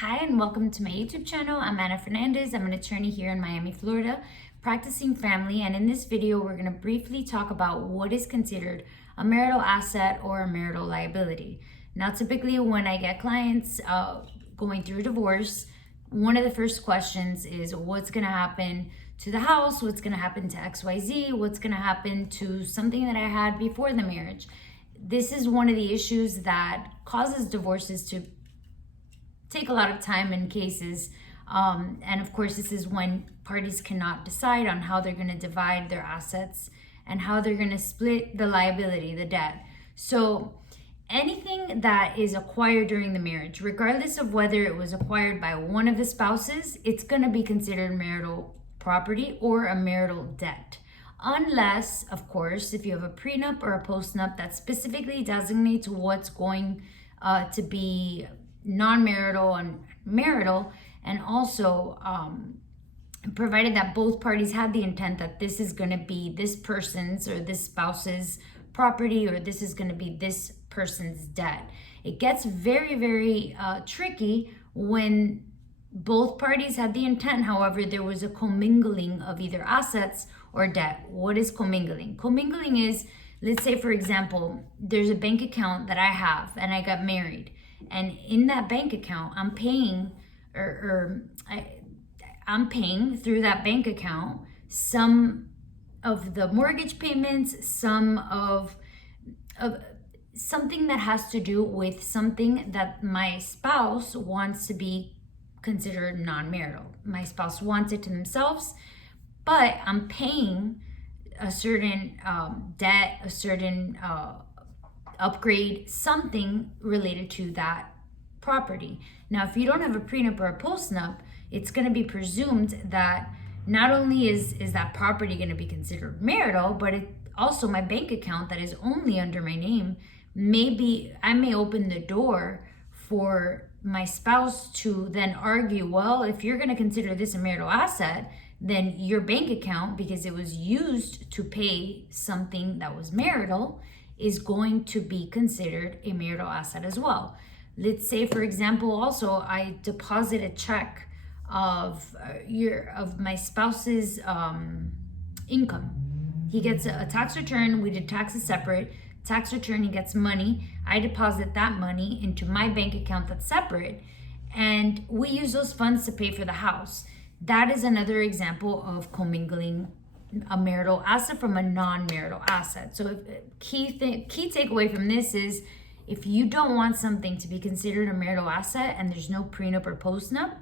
Hi and welcome to my YouTube channel. I'm Ana Fernandez. I'm an attorney here in Miami, Florida, practicing family. And in this video, we're going to briefly talk about what is considered a marital asset or a marital liability. Now, typically when I get clients going through a divorce, one of the first questions is what's going to happen to the house? What's going to happen to XYZ? What's going to happen to something that I had before the marriage? This is one of the issues that causes divorces to take a lot of time in cases, and of course this is when parties cannot decide on how they're going to divide their assets and how they're going to split the liability, the debt. So anything that is acquired during the marriage, regardless of whether it was acquired by one of the spouses, it's going to be considered marital property or a marital debt, unless of course if you have a prenup or a postnup that specifically designates what's going to be non-marital and marital, and also provided that both parties had the intent that this is going to be this person's or this spouse's property, or this is going to be this person's debt. It gets very, very tricky when both parties had the intent. However, there was a commingling of either assets or debt. What is commingling? Commingling is, let's say for example, there's a bank account that I have and I got married. And in that bank account, I'm paying, I'm paying through that bank account some of the mortgage payments, some of something that has to do with something that my spouse wants to be considered non-marital. My spouse wants it to themselves, but I'm paying a certain debt, a certain upgrade, something related to that property. Now, if you don't have a prenup or a postnup, it's going to be presumed that not only is that property going to be considered marital, but it also my bank account that is only under my name, maybe I may open the door for my spouse to then argue, well, if you're going to consider this a marital asset, then your bank account, because it was used to pay something that was marital, is going to be considered a marital asset as well. Let's say, for example, also I deposit a check of my spouse's income. He gets a tax return. We did taxes separate. Tax return, he gets money. I deposit that money into my bank account that's separate, and we use those funds to pay for the house. That is another example of commingling a marital asset from a non-marital asset. So key takeaway from this is, if you don't want something to be considered a marital asset and there's no prenup or postnup,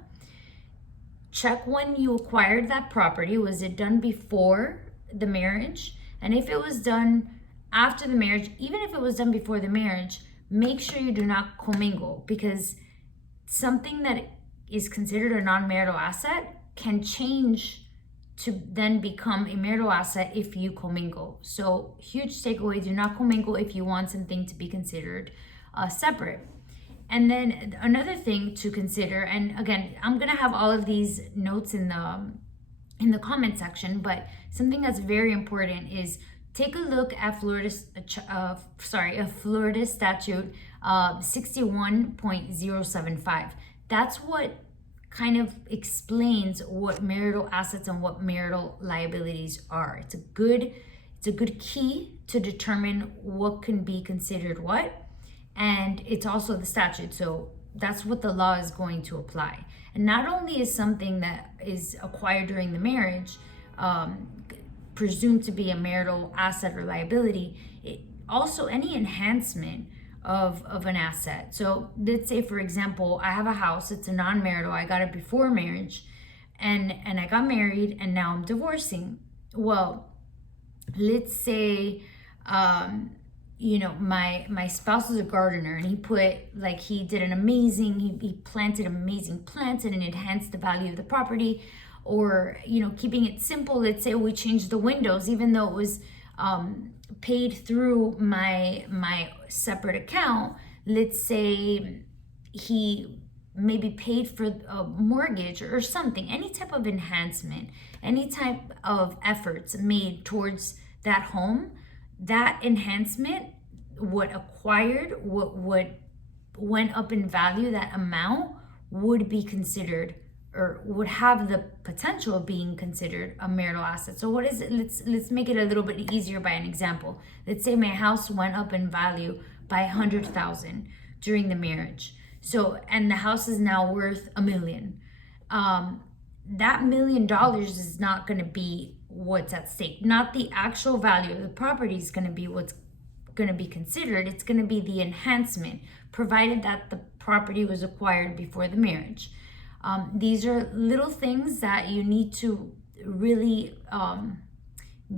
check when you acquired that property. Was it done before the marriage? And if it was done after the marriage, even if it was done before the marriage, make sure you do not commingle, because something that is considered a non-marital asset can change to then become a marital asset if you commingle. So huge takeaway, do not commingle if you want something to be considered separate. And then another thing to consider, and again, I'm gonna have all of these notes in the comment section, but something that's very important is take a look at Florida Statute 61.075. That's what kind of explains what marital assets and what marital liabilities are. It's a good key to determine what can be considered what, and it's also the statute. So that's what the law is going to apply. And not only is something that is acquired during the marriage presumed to be a marital asset or liability, it also any enhancement of an asset. So let's say, for example, I have a house, it's a non-marital, I got it before marriage, and I got married and now I'm divorcing. Well, let's say my spouse is a gardener, and he did an amazing, he planted amazing plants and it enhanced the value of the property. Or keeping it simple, let's say we changed the windows, even though it was paid through my separate account. Let's say he maybe paid for a mortgage or something, any type of enhancement, any type of efforts made towards that home, that enhancement, what acquired, what went up in value, that amount would be considered or would have the potential of being considered a marital asset. So what is it? Let's make it a little bit easier by an example. Let's say my house went up in value by 100,000 during the marriage. So, and the house is now worth $1 million. That $1 million is not going to be what's at stake. Not the actual value of the property is going to be what's going to be considered. It's going to be the enhancement, provided that the property was acquired before the marriage. These are little things that you need to really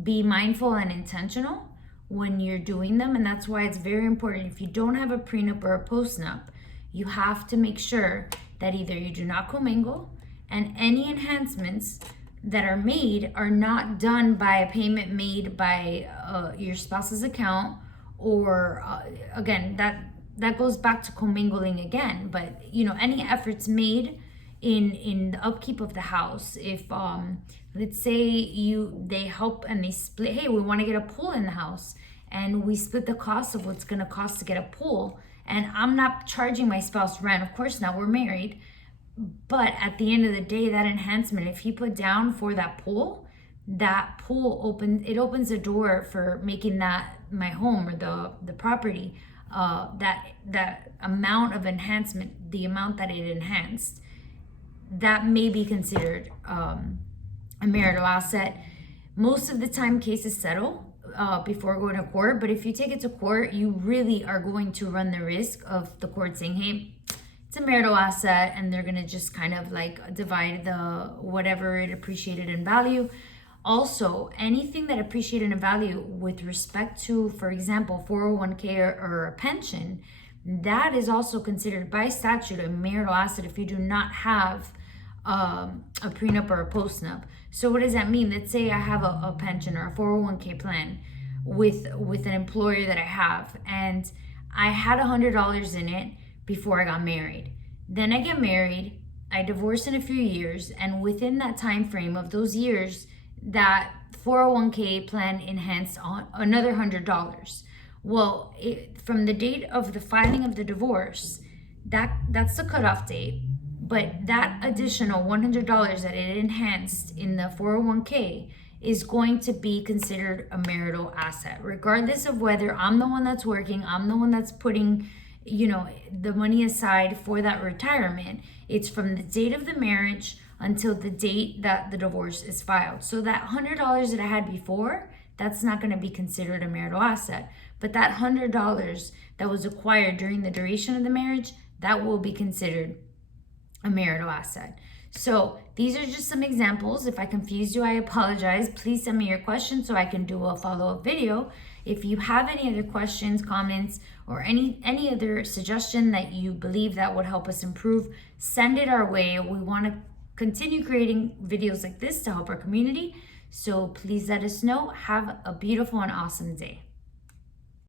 be mindful and intentional when you're doing them. And that's why it's very important. If you don't have a prenup or a postnup, you have to make sure that either you do not commingle, and any enhancements that are made are not done by a payment made by your spouse's account, or again, that goes back to commingling again. But any efforts made in the upkeep of the house, if let's say they help and they split, hey, we want to get a pool in the house, and we split the cost of what's going to cost to get a pool, and I'm not charging my spouse rent, of course not, we're married, but at the end of the day, that enhancement, if he put down for that pool opens the door for making that my home, or the property, that amount of enhancement, the amount that it enhanced, that may be considered a marital asset. Most of the time cases settle before going to court, but if you take it to court, you really are going to run the risk of the court saying, hey, it's a marital asset, and they're going to just kind of like divide the whatever it appreciated in value. Also, anything that appreciated in value with respect to, for example, 401k or a pension, that is also considered by statute a marital asset if you do not have a prenup or a postnup. So what does that mean? Let's say I have a pension or a 401k plan with an employer that I have, and I had $100 in it before I got married. Then I get married, I divorce in a few years, and within that time frame of those years, that 401k plan enhanced on another $100. Well, from the date of the filing of the divorce, that's the cutoff date. But that additional $100 that it enhanced in the 401k is going to be considered a marital asset, regardless of whether I'm the one that's working, I'm the one that's putting, the money aside for that retirement. It's from the date of the marriage until the date that the divorce is filed. So that $100 that I had before, that's not going to be considered a marital asset. But that $100 that was acquired during the duration of the marriage, that will be considered a marital asset. So these are just some examples. If I confused you, I apologize. Please send me your questions so I can do a follow-up video. If you have any other questions, comments, or any other suggestion that you believe that would help us improve, send it our way. We want to continue creating videos like this to help our community. So please let us know. Have a beautiful and awesome day.